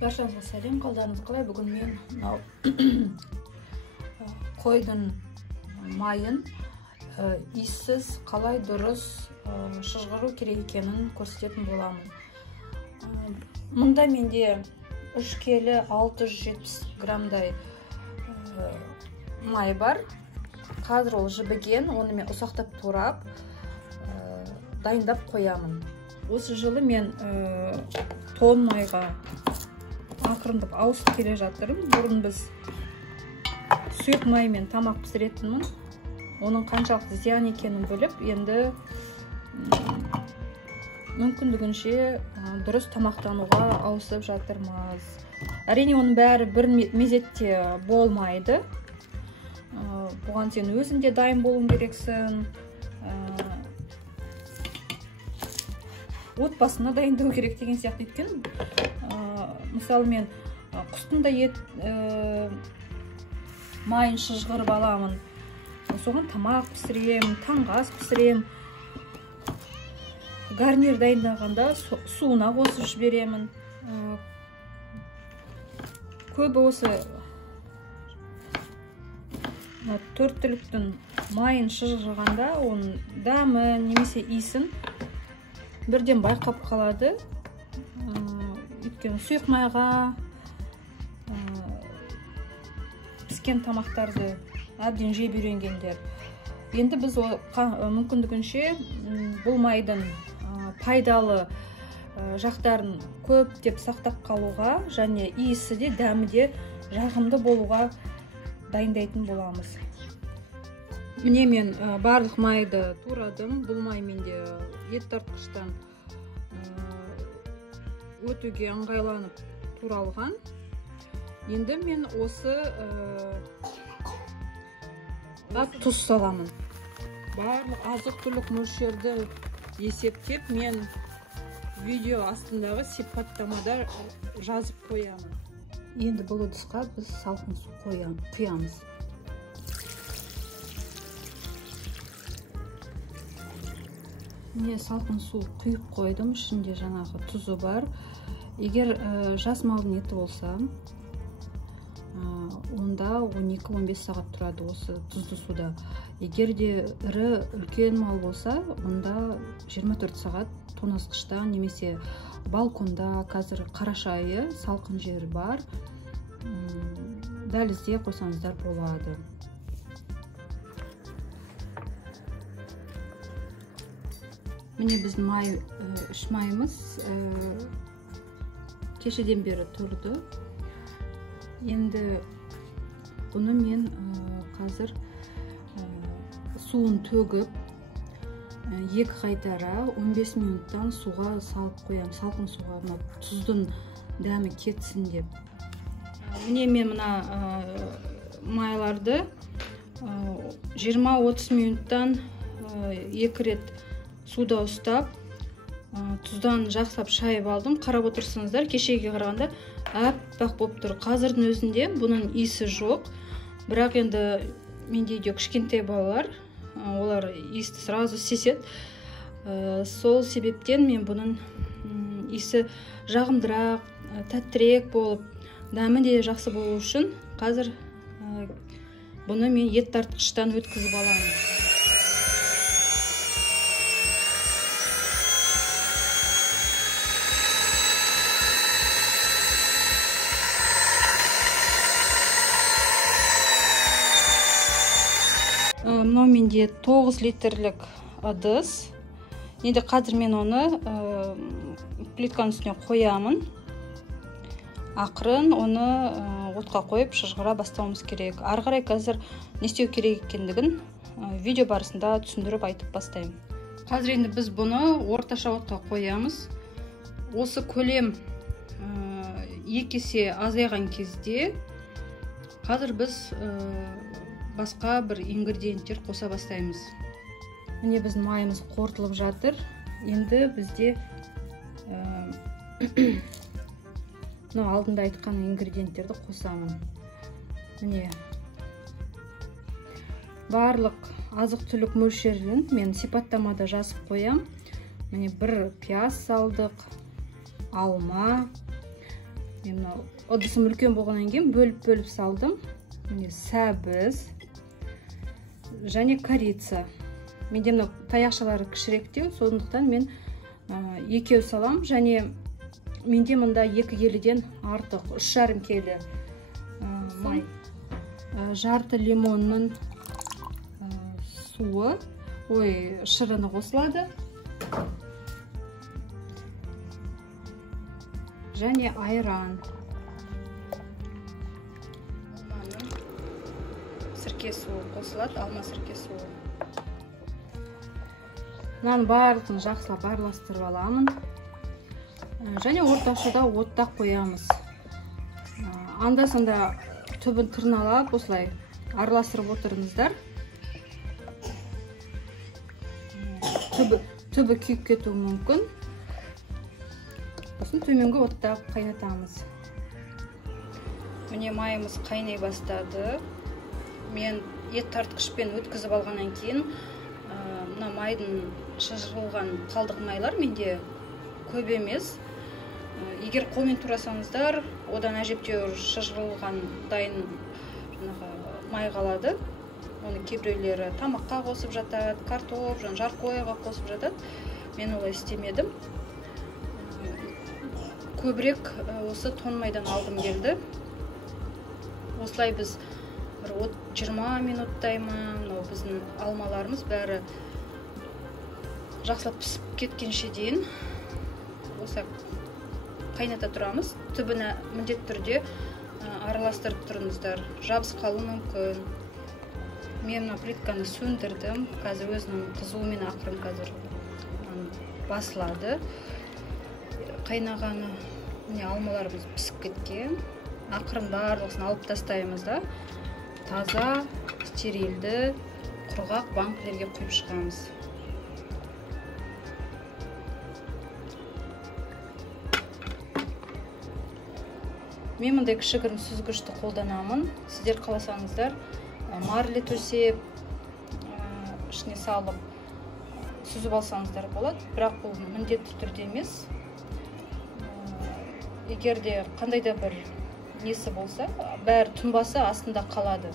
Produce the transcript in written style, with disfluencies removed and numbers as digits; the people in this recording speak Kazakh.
Баршаңызға сәлем, қалдарыңыз қалай? Бүгін мен қойдың майын иіссіз қалай дұрыс шыжғыру керек екенін көрсететін боламын. Мұнда менде 3 келі 670 грамдай май бар. Қазір ол жібіген, оны мен ұсақтап турап дайындап қоямын. Осы жылы мен тон майға ақырындап ауысып келе жатырмын. Бұрын біз сұйық маймен тамақ пісіретінмін. Оның қаншалықты зиян екенін біліп, енді мүмкіндігінше дұрыс тамақтануға ауысып жатырмыз. Әрине, оның бәрі бір мезетте болмайды. Бұған сен өзіңде дайын болуың керексің. Отбасына дайындау керек деген сияқты. Өйткені мысалы мен құстың да майын шыжғырып аламын. Соған тамақ пісірем, таңғы ас пісірем. Гарнир дайындағанда суына қосып жіберемін. Көбі осы 4 түліктің майын шыжғырғанда оның дәмі немесе иісін бірден байқап қалады. Өйткені сұйық майға піскен тамақтарды әбден жеп үйренгендер. Енді біз мүмкіндігінше бұл майдың пайдалы жақтарын көптеп сақтап қалуға және иісі де дәмі де жағымды болуға дайындайтын боламыз. Міне мен барлық майды турадым. Бұл май менде ет тартқыштан өтуге ыңғайланып туралған. Енді мен осы тұз саламын. Барлық азық-түлік мөлшерді есептеп, мен видео астындағы сипаттамада жазып қоямын. Енді бұл ыдысқа біз салқын су құямыз. Міне салқын су құйып қойдым, ішінде жаңағы тұзы бар. Егер жас малдың еті болса, онда 12-15 сағат тұрады осы тұзды суда. Егер де ірі үлкен мал болса, онда 24 сағат тоңазытқышта немесе балконда, қазір қараша айы, салқын жер бар, дәлізде қойсаңыздар болады. Міне біздің май, үш майымыз кешеден бері тұрды. Енді бұны мен қазір суын төгіп, 2 қайтара 15 минуттан суға салып қоям. Салқын суға тұздың дәмі кетсін деп. Міне мен мына майларды 20-30 минуттан 2 рет суда ұстап, тұздан жақсап шайып алдым. Қарап отырсаңыздар, кешеге қарағанда аппақ болып тұр. Қазірдің өзінде бұның иісі жоқ. Бірақ енді менде үйде кішкентай балалар, олар иісті сразу сезеді. Сол себептен мен бұның иісі жағымдырақ, тәттірек болып, дәмі де жақсы болу үшін қазір бұны мен ет тартқыштан өткізіп аламын. Мынау менде 9 литрлік ыдыс. Енді қазір мен оны плитканың үстіне қоямын. Ақырын оны отқа қойып шыжғыра бастауымыз керек. Ары қарай қазір не істеу керек екендігін видео барысында түсіндіріп айтып бастаймын. Қазір енді біз бұны орташа отқа қоямыз. Осы көлем 2 есе азайған кезде қазір біз басқа бір ингредиенттер қоса бастаймыз. Міне біздің майымыз қорытылып жатыр. Енді бізде алдында айтқан ингредиенттерді қосамын. Міне барлық азық-түлік мөлшерін мен сипаттамада жазып қоям. Міне 1 пияз салдық, алма, мен мынау ыдысым үлкен болғаннан кейін бөліп салдым. Міне сәбіз және корица. Менде мынау таяқшалары кішіректеу, сондықтан мен екеу салам, және менде мында 2 келіден артық 3,5 келі май, жарты лимонның суы, шырыны қосылады, және айран. Сірке суы қосылады, алма сірке суы. Мынаның барлығын жақсылап араластырып аламын. Және орташада оттақ қоямыз. Анда-санда түбін тырналап, осылай араластырып отырыңыздар. Түбі күйіп кетуі мүмкін. Сосын төменгі отта қайнатамыз. Міне майымыз қайнай бастады. Мен ет тартқышпен өткізіп алғаннан кейін мына майдың шыжғылған қалдық майлар менде көп емес. Егер қолмен турасаңыздар, одан әжептеуір шыжғылған дайын май қалады. Оны кейбіреулері тамаққа қосып жатады, картоп, жаркойға қосып жатады. Мен олай істемедім. Көбірек осы тон майдан алғым келді. Осылай біз 20 минуттай ма, біздің алмаларымыз бәрі жақсылап пісіп кеткенше дейін осылай қайната тұрамыз. Түбіне міндетті түрде араластырып тұрыңыздар. Жабыс қалуы мүмкін. Мен плитканы сөндірдім. Қазір өзінің қызуымен ақырын қазір басылады. Қайнағаны алмаларымыз пісіп кеткен. Ақырын барлығысын алып тастаймыз да. Таза, стерилді, құрғақ банкілерге құйып шығамыз. Мен мындай кішігірім сүзгішті қолданамын. Сіздер қаласаңыздар, марле төсеп, ішіне салып, сүзіп алсаңыздар болады. Бірақ бұл міндетті түрде емес. Егерде қандай да бір несі болса, бәрі тұнбасы астында қалады.